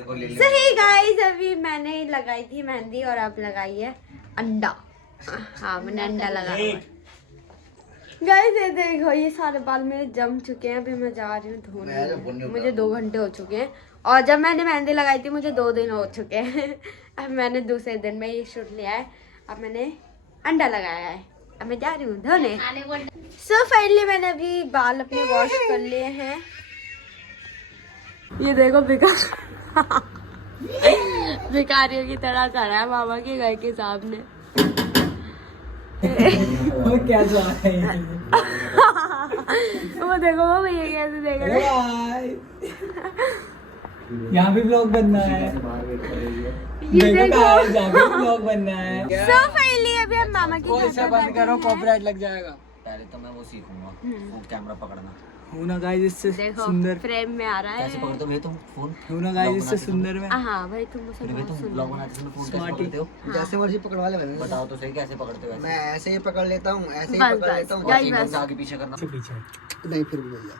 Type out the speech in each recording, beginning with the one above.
सही गाइस, अभी मैंने लगाई थी मेहंदी और अब लगाई है अंडा। हाँ, मैंने अंडा लगाया गाइस। ये देखो, ये सारे बाल मेरे जम चुके हैं। अभी मैं जा रही हूँ धोने। मुझे 2 घंटे हो चुके हैं और जब मैंने मेहंदी लगाई थी मुझे 2 दिन हो चुके हैं। अब मैंने दूसरे दिन में ये शूट लिया है। अब मैंने अंडा लगाया है। अब मैं जा रही हूँ धोने। सो फाइनली मैंने अभी बाल अपने वॉश कर लिए हैं। ये देखो भिखारियों की तरह खड़ा है मामा के घर के सामने। वो क्या जा रहा है? वो देखो वो भैया कैसे देख रहे हैं। यहाँ भी ब्लॉग बनना है। ये देखो यहाँ भी ब्लॉग बनना है। सो फाइनली अभी हम मामा के घर पैसा बंद करो, कॉपीराइट लग जाएगा। पहले तो मैं वो सीखूंगा, वो कैमरा पकड़ना। हूँ ना गाइस, इससे देखो सुंदर। फ्रेम में आ रहा कैसे है। पकड़ते हो भैया तुम फोन? हूँ ना गाइस, इससे सुंदर में। हाँ भाई, तुम मुझसे फिर भी तुम बहुत ब्लॉग सुंदर। बनाते समय फोन कैसे Smarty। पकड़ते हो? जैसे मर्जी पकड़वा ले मैंने। बताओ तो सही, कैसे पकड़ते हो? मैं ऐसे ही पकड़ लेता हूँ, ऐसे ही बस, पकड़ बस, लेता हूँ। गाइस, ऐसे बस। एकदम से आगे पीछे करना। नहीं फिर भी भैया।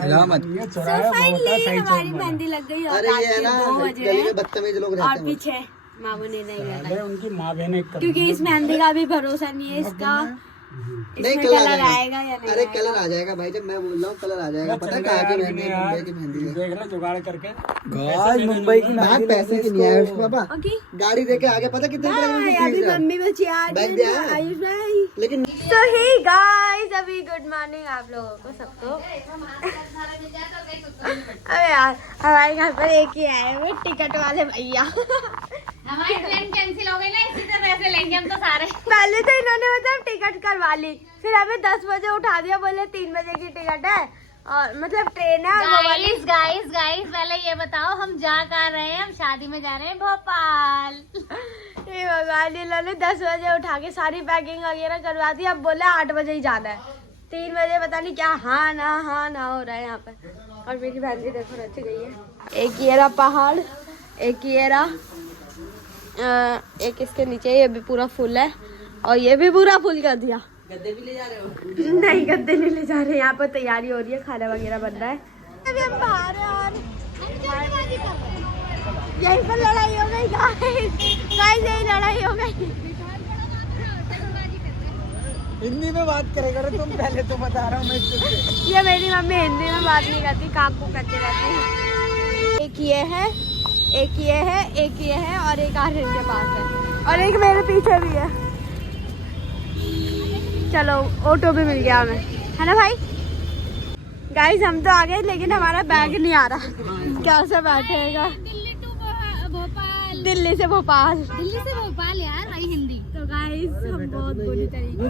हिला मत। So finally हमारी मेहंदी लग गई और अरे ये है रात ना, के 2 बजे गली हैं में बदतमीज लोग और रहते हैं। पीछे मामू ने नहीं लगाई उनकी माँ बहन क्योंकि इस मेहंदी का भी भरोसा नहीं है इसका। नहीं, इसमें कलर कलर आएगा। आएगा या नहीं अरे आएगा? कलर आ जाएगा भाई, जब मैं बोल रहा हूँ कलर आ जाएगा। पता है कहाँ की मेहंदी है? मुंबई की मेहंदी है। देख ले जुगाड़ करके। गाइस मुंबई की बात पैसे की नहीं है आयुष पापा। ओके। गाड़ी देके आगे पता कितने रुपए हाँ, लगेंगे? अभी मम्मी बची आज बैग दिया है? आयुष भाई। लेकिन तो हे गाइस, अभी गुड मॉर्निंग आप लोगों को सबको। अबे यार, हमारे घर पर एक ही आए हुए टिकट वाले भैया। हमारी ट्रेन कैंसिल हो गई ना, इसी से पैसे लेंगे हम तो सारे। पहले तो इन्होंने मतलब टिकट करवा ली, फिर हमें 10 बजे उठा दिया, बोले 3 बजे की टिकट है और मतलब ट्रेन है और वो वाली। गाइस पहले ये बताओ हम जा कहाँ रहे हैं? हम शादी में जा रहे हैं भोपाल। ये भगवान, इन्होंने 10 बजे उठा के सारी पैकिंग वगैरह करवा दी। अब बोले 8 बजे ही जाना है। 3 बजे पता नहीं क्या हाँ ना हो रहा है यहाँ पे। और मेरी बहन भी देखो रच गई है। एक ये रहा पहाड़, एक ये रहा एक इसके नीचे ये भी पूरा फुल है और ये भी पूरा फुल कर दिया। गद्दे भी ले जा रहे हो? नहीं, गद्दे नहीं ले जा रहे। यहाँ पर तैयारी हो रही है, खाना वगैरह बन रहा है। अभी हम बाहर हैं और यहीं पर लड़ाई हो गई गाइस, यही लड़ाई हो गई। हिंदी में बात करेगा तुम, पहले तो बता रहा हूँ मैं तुझसे। ये मेरी मम्मी हिंदी में बात नहीं करती, काकू करते रहते हैं। एक ये है, एक ये है, एक ये है और एक आर्यन के पास है और एक मेरे पीछे भी है। चलो ऑटो भी मिल गया हमें, है ना भाई? गाइस हम तो आ गए लेकिन हमारा बैग नहीं आ रहा। कैसे बैठेगा? दिल्ली टू भोपाल। दिल्ली से भोपाल। दिल्ली से भोपाल यार, वही हिंदी। तो गाइस हम बहुत बुरी तरीके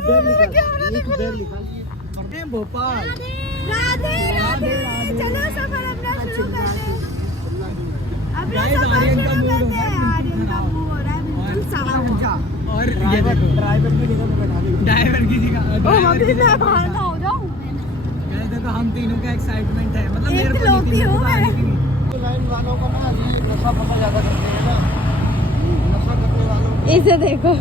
भोपाल। राधे राधे, चलो सफर अपना शुरू करते हैं। अपना सफर आर्यन का शुरू मूड करते हैं। आर्यन का मुंह हो रहा है बिल्कुल सारा हुआ। और ड्राइवर की जगह पे बैठा दे। ड्राइवर की जगह। ड्राइवर की जगह पे बाहर बैठा। ना हो जाऊं। गाइस देखो हम तीनों का एक्साइटमेंट है, मतलब एक मेरे को लोग नहीं, ही तीनों हो को मैं। आने की नहीं। लाइन वालों का ना ये नशा पता ज्यादा करते हैं ना, नशा करने वालों को। इसे देखो,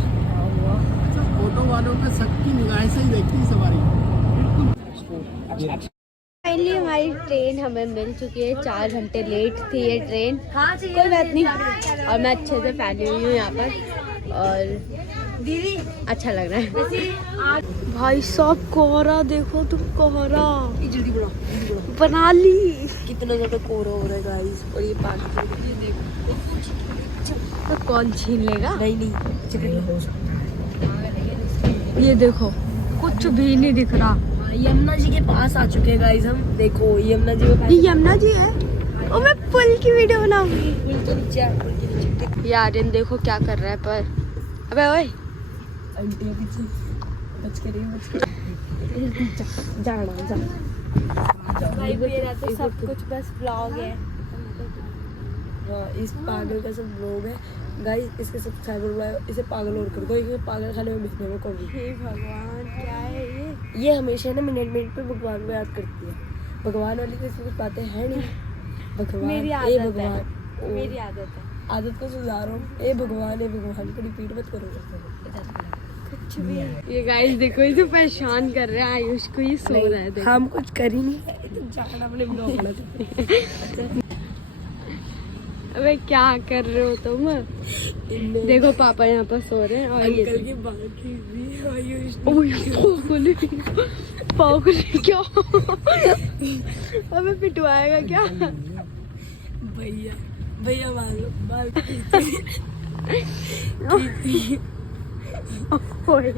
अच्छा ऑटो वालों पे सबकी निगाहें से ही देखती है सवारी। फाइनली हमारी ट्रेन हमें मिल चुकी है। 4 घंटे लेट थी ये ट्रेन, कोई बात नहीं। और मैं अच्छे से पहनी हुई हूँ यहाँ पर और दीदी अच्छा लग रहा है। भाई साहब कोहरा देखो तुम, कोहरा जल्दी बढ़ो। बना ली। कितना ज्यादा कोहरा हो रहा है गाइस। और ये पानी, ये देखो। तो कौन छीन लेगा? नहीं ये देखो कुछ भी नहीं दिख रहा। यमुना जी के पास आ चुके हैं गाइस हम। देखो यमुना जी के पास। ये यमुना जी है। और मैं पुल की वीडियो बनाऊंगी। पुल के नीचे है, पुल के नीचे। यार इन देखो क्या कर रहा है पर। अबे ओए आंटी पीछे बच के रही, जाना जा। भाई मेरा तो सब कुछ बस ब्लॉग है। हाँ, इस पागल का सब लोग है गाइस। इसके सब्सक्राइबर बढ़ाओ, इसे पागल और कर दो। ये पागल खाने में बिकने में कौन? हे भगवान क्या है ये? ये हमेशा ना मिनट पे भगवान को याद करती है। भगवान वाली तो इसमें कुछ बातें है नहीं। भगवान मेरी ए आदत भगवान है, मेरी आदत है। आदत को सुधारो। ए भगवान को रिपीट मत करो। कुछ भी। ये गाइस देखो, ये तो परेशान कर रहा है आयुष को। ये सो रहा है देखो। हम कुछ कर ही नहीं। जाना अपने ब्लॉग बना। अबे क्या कर रहे हो तुम? देखो पापा यहाँ पर सो रहे हैं और ये अंकल की बाकी भी आयुष पागल क्या? अबे पिटवाएगा क्या? भैया भैया बाल ओए।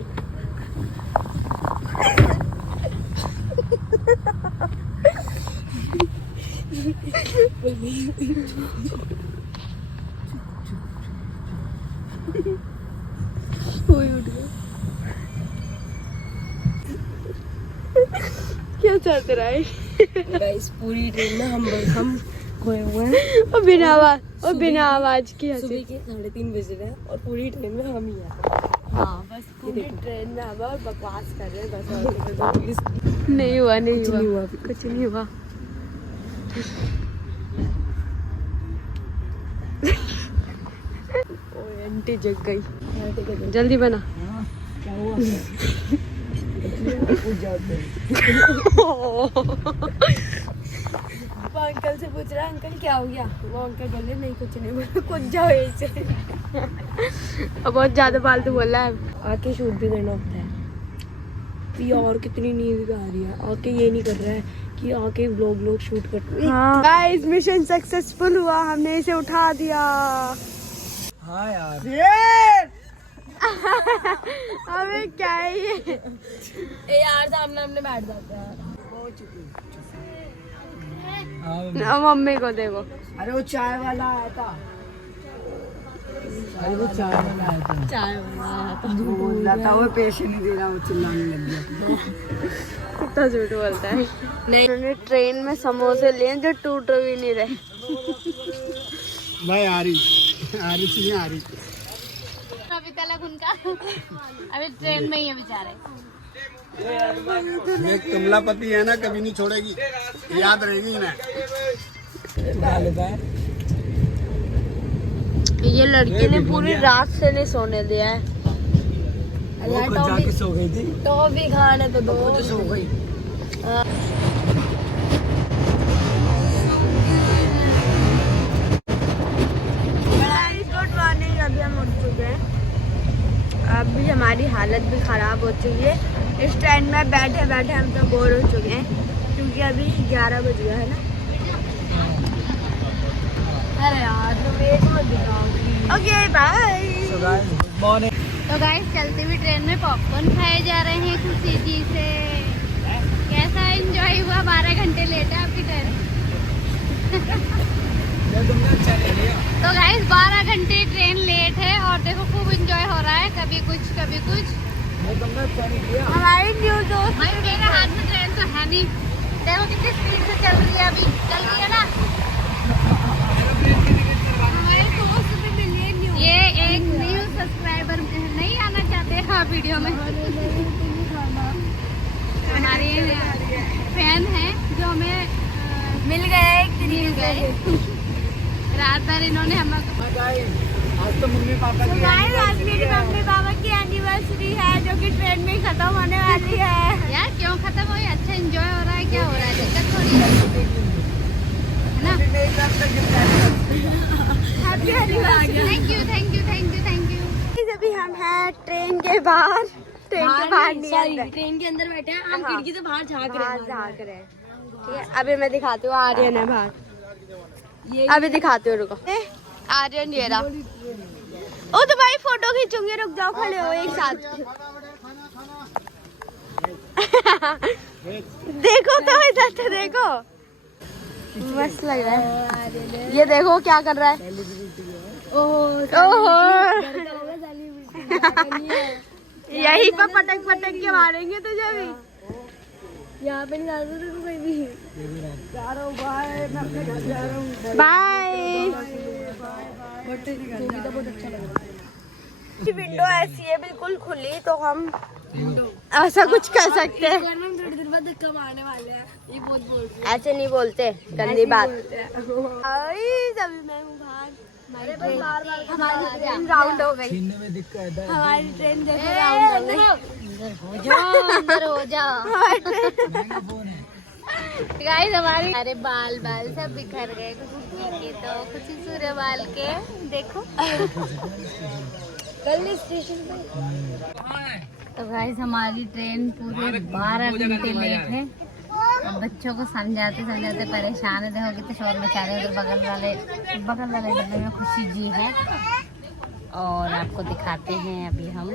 कोई उठ गया। क्या चल रहा है? गाइस पूरी ट्रेन में हम खोए हुए हैं और बिना आवाज की हंसी। सुबह के 3:30 बज रहे हैं और पूरी ट्रेन में हम ही हैं। हाँ बस पूरी ट्रेन में हम और बकवास कर रहे हैं बस। नहीं हुआ कुछ नहीं हुआ। ओए आंटी जग गई। जल्दी बना। क्या हुआ? वो अंकल से पूछ रहा है अंकल क्या हो गया? वो अंकल बोले नहीं कुछ नहीं बोला कुछ जाओ ऐसे। अब बहुत ज्यादा फालतू बोल रहा है। आके शूट भी करना होता है। ये और कितनी नींद आ रही है। आके ये नहीं कर रहा है कि आके व्लॉग शूट करते हैं। हाँ गाइस मिशन सक्सेसफुल हुआ, हमने इसे उठा दिया। हाँ यार अबे क्या है ये? ए यार सामने हमने बैठ जाते हैं। मम्मी को देखो। अरे वो चाय वाला आया था। अरे वो चाय वाला आया था। चाय वाला बोल रहा था वो पैसे नहीं दे रहा, वो चिल्लाने लग गया। कितना झूठ बोलता है। नहीं उन्होंने ट्रेन में समोसे लिए जो टूट भी नहीं रहे। भाई आ रही चीजें आ रही। अभी तक उनका अभी ट्रेन में ही है बेचारे। ये कमलापति है ना, कभी नहीं छोड़ेगी, याद रहेगी ना। ये लड़की ने पूरी रात से नहीं सोने दिया है। वो खुद जाके सो गई थी। तो भी खाने तो दो। खुद सो गई। Good morning. अभी हम उठ चुके हैं। अभी हमारी हालत भी ख़राब हो चुकी है। इस ट्रेन में बैठे बैठे हम तो बोर हो चुके हैं क्योंकि अभी 11 बज गया है ना। अरे यार तुम एक मत दिखाओ। Okay bye. तो गाइस चलती हुई ट्रेन में पॉपकॉर्न खाए जा रहे हैं खुशी जी से। कैसा एंजॉय हुआ? 12 घंटे लेट है आपकी ट्रेन। तो गाइस 12 घंटे ट्रेन लेट है और देखो खूब एंजॉय हो रहा है। कभी कुछ कभी कुछ। हमारी न्यू दोस्त भाई मेरे हाथ में ट्रेन तो है नहीं। देखो कितनी स्पीड से चल रही है। अभी चल रही है ना। हमारे दोस्त भी मिली है न्यू। ये एक न्यू सब्सक्राइबर नहीं आना चाहते हाँ वीडियो में। हमारे फैन हैं जो हमें मिल गए मिल गए। रात भर इन्होंने हमें आज तो मम्मी पापा की आज मेरी मम्मी पापा की एनिवर्सरी है जो कि ट्रेन में खत्म होने वाली है। यार क्यों खत्म हो? अच्छा एंजॉय हो रहा है। क्या हो रहा है? दिक्कत थोड़ी है ना। Happy anniversary. Thank you thank you thank you thank you. अभी हम हैं ट्रेन के बाहर। ट्रेन के बाहर नहीं अंदर। ट्रेन के अंदर बैठे हैं। हम हाँ। खिड़की से बाहर झांक रहे बाहर हैं। झाँक रहे हैं। ठीक है अभी मैं दिखाती हूँ। आर्यन है बाहर। अभी दिखाती हूँ रुको। आर्यन ये रहा। ओ तो भाई फोटो खींचूंगी। रुक जाओ खड़े हो एक साथ। देखो तो इधर तो देखो। मस्त लग रहा है। ये देखो क्या कर रहा है। ओहो यही पर पटक पटक के मारेंगे तुझे भी। यहाँ पे नहीं जाते थे कोई भी। बाय। बहुत अच्छा लग रहा है। विंडो ऐसी है बिल्कुल खुली तो हम ऐसा कुछ कर सकते हैं। हम थोड़ी देर बाद धक्का मारने वाले हैं। ये बहुत बोलते हैं। ऐसे नहीं बोलते गंदी बात। अभी मैं हूँ बाहर। हमारी ट्रेन राउंड हो गई। में दिक्कत है। हमारी ट्रेन देखो राउंड हो गई। अंदर हो जाओ अंदर हो जाओ। महंगा फोन है। गाइस हमारी अरे बाल सब बिखर गए खुशी के, तो खुशी सूर्य बाल के देखो। कल स्टेशन पे तो गाइस हमारी ट्रेन पूरे 12 घंटे लेट है। अब बच्चों को समझाते परेशान है। देखो कितने शोर मचा रहे हैं। उधर बगल वाले डब्बे में खुशी जी है। और आपको दिखाते हैं अभी हम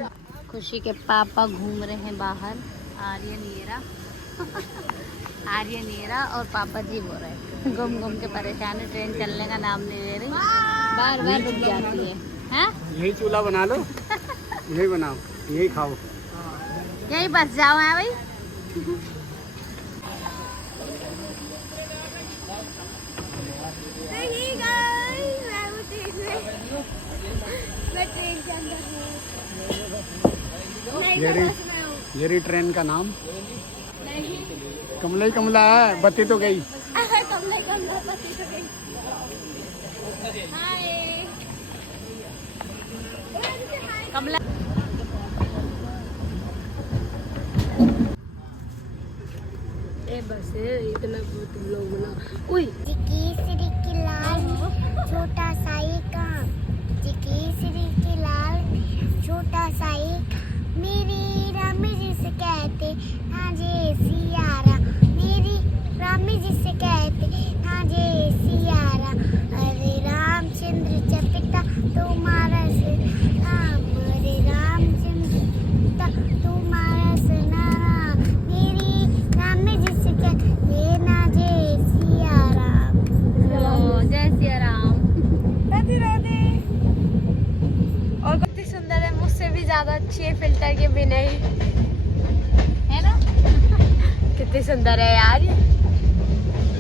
खुशी के पापा घूम रहे हैं बाहर। आर्यन नीरा और पापा जी बोल रहे हैं घूम के परेशान है। ट्रेन चलने का नाम नहीं ले रही, बार रुक जाती है। हाँ? यही चूल्हा बना लो, यही बनाओ, यही खाओ, यही बस जाओ है भाई। मैं ट्रेन के अंदर ये रही ट्रेन का नाम। कमला ही कमला है, बत्ती तो गई। कमला पति तो गई। हाय कमला बस है इतना तुम लोग बना। उई केसरी की लाल छोटा सा एक काम, केसरी की लाल छोटा सा एक, मेरी राम जिसे कहते ना जे सियारा, मेरी राम जिसे कहते ना जे सियारा, अरे रामचंद्र पिता तुम्हारा से राम, अरे रामचंद्र पिता तुम्हारा से नाम, मेरी राम जिसे कहते ना जे सियारा। जय सिया राम। राधे राधे। और कितनी सुंदर है, मुझसे भी ज्यादा अच्छी है फिल्टर के बिना ही, है ना? कितनी सुंदर है यार ये।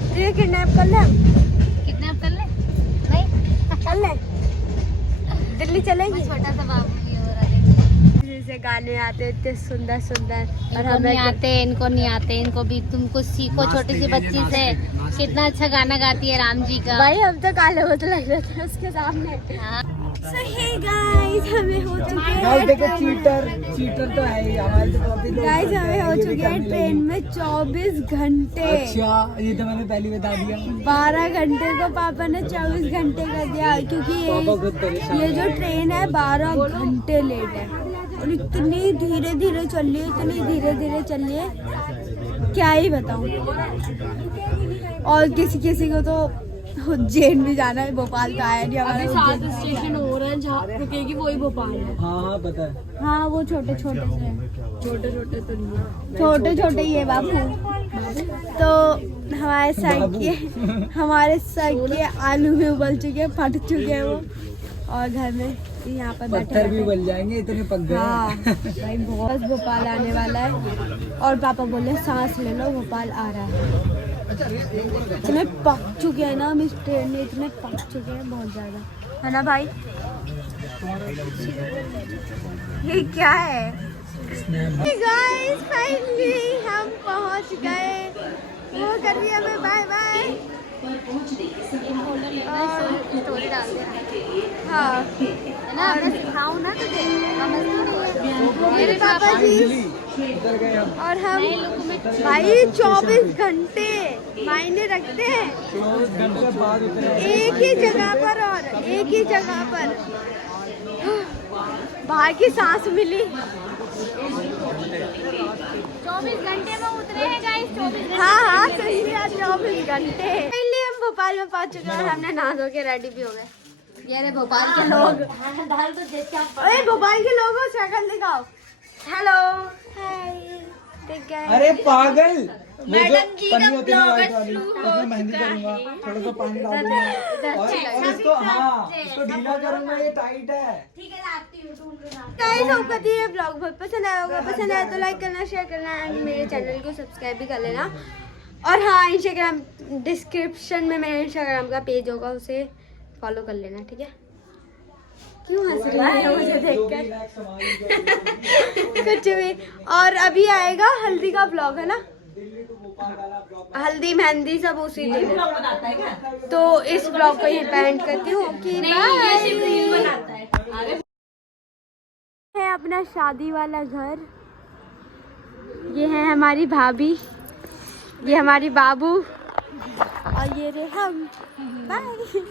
तुझे किडनैप कर ले, किडनैप कर ले? नहीं कर ले, दिल्ली चलेगी। छोटा सा बाबू भी हो रहा है। जैसे गाने आते इतने सुंदर सुंदर, और इनको नहीं आते, इनको नहीं आते, इनको भी तुम कुछ सीखो छोटी सी बच्ची से। कितना अच्छा गाना गाती है राम जी का। भाई हम तो काले होते लग रहे थे उसके सामने। हाँ। So hey guys, हमें हो चुके गाइस देखो हैं चीटर तो है ही हमारे तो कॉपी दो। गाइस हमें हो चुके हैं ट्रेन में 24 घंटे। अच्छा ये तो मैंने पहले बता दिया। 12 घंटे को पापा ने 24 घंटे कर दिया, क्योंकि ये जो ट्रेन है 12 घंटे लेट है। और इतनी धीरे धीरे चल रही है, इतनी धीरे धीरे चल रही है, क्या ही बताऊं। और किसी को तो उज्जैन भी जाना है, भोपाल तो आया नहीं हमारा। 7 स्टेशन हो रहे हैं जहाँ रुकेगी वही भोपाल है। हाँ पता है। हाँ वो छोटे छोटे से हैं। छोटे तो नहीं है। छोटे ही है बाबू। तो हमारे सर के आलू भी उबल चुके हैं, फट चुके हैं वो, और घर में यहाँ पर पत्थर भी उबल जाएंगे, इतने पक गए। हाँ भाई बहुत भोपाल आने वाला है। और पापा बोले सांस ले लो, भोपाल आ रहा है। इतने पक चुके हैं ना हम इस ट्रेन में, इतने पक चुके हैं बहुत ज्यादा, है ना भाई? ये क्या है? गाइस फाइनली हम पहुंच गए। वो कर दिया हमें बाय बाय। स्टोरी डाल दे। हाँ है ना? मैं सिखाऊं ना तुझे? मेरे पापा जी और हम भाई 24 घंटे मायने रखते हैं। 24 घंटे बाद एक ही जगह पर, और एक ही जगह पर बाहर की सांस मिली। 24 घंटे में उतरे हैं गाइस। 24 घंटे। हाँ सही है, 24 घंटे। पहले हम भोपाल में पहुंच चुके हैं और हमने नहा धो के रेडी भी हो गए। ये रहे भोपाल के लोग। अरे भोपाल के लोगों शक्ल दिखाओ। हेलो हाय, ठीक है। अरे पागल, मैडम जी का ब्लॉग इसमें मेहंदी करूंगा, थोड़ा सा पानी डालूंगा और इसको इसको ढीला करूंगा, ये टाइट है। गाइस आपको ये ब्लॉग बहुत पसंद आया होगा, पसंद आया तो लाइक करना, शेयर करना एंड मेरे चैनल को सब्सक्राइब भी कर लेना। और हाँ इंस्टाग्राम डिस्क्रिप्शन में मेरा इंस्टाग्राम का पेज होगा, उसे फॉलो कर लेना, ठीक है? क्यों हंस रही है मुझे देखकर? कुछ भी। और अभी आएगा हल्दी का ब्लॉग, है ना? हल्दी मेहंदी सब उसी दिन है। तो इस ब्लॉग को ये पेंट करती हूँ कि है अपना शादी वाला घर। ये है हमारी भाभी, ये हमारी बाबू और ये रे हम। बाय।